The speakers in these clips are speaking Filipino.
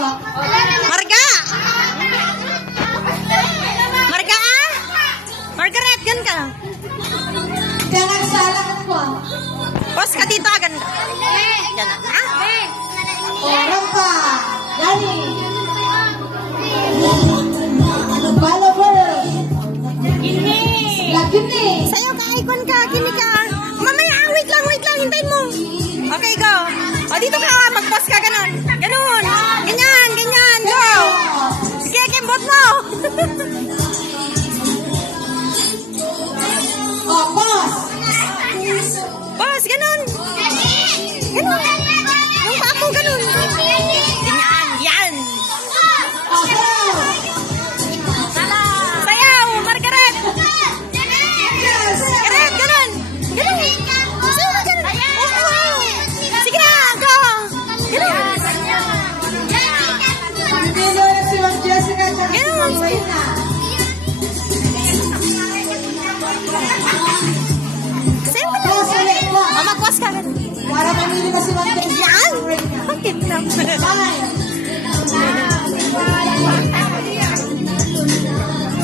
Marga! Marga ah! Margaret, gan ka. Kaya nagsalang ko. Pos ka dito, ganda. Yan ah. Orang pa. Dali. Follower. Lagini. Sayo ka, icon ka, kini ka. Mamaya, wait lang, hintayin mo. Okay, go. O, dito ka, mag-pause ka, ganun. Ganun. Ganyan, go. Sige, kimbot mo. Oh, boss. Pause, ganun. Ganun. Yung paa mo, ganun. Ganyan, yan. Oh, hello. Sayaw, Margaret. Margaret, ganun. Ganun. Sayaw ka, ganun. Oo. Sige na, go. Ganun. Hindi na si Ma'am Jessica. Ganun. Sayaw ka na. Boss, ulit po. O, mag-pause ka, ganun. Para mamili na si Ma'am Jessica. Yan. Bakit naman? Bye.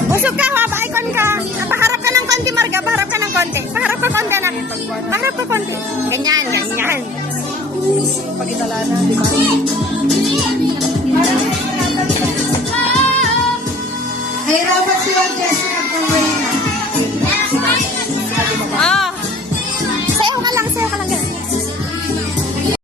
Busog ka, haba, icon ka. Paharap ka ng konti, Marga. Paharap ka ng konti. Paharap ka konti, anak. Paharap ka konti. Ganyan. Pag-itala na, di ba?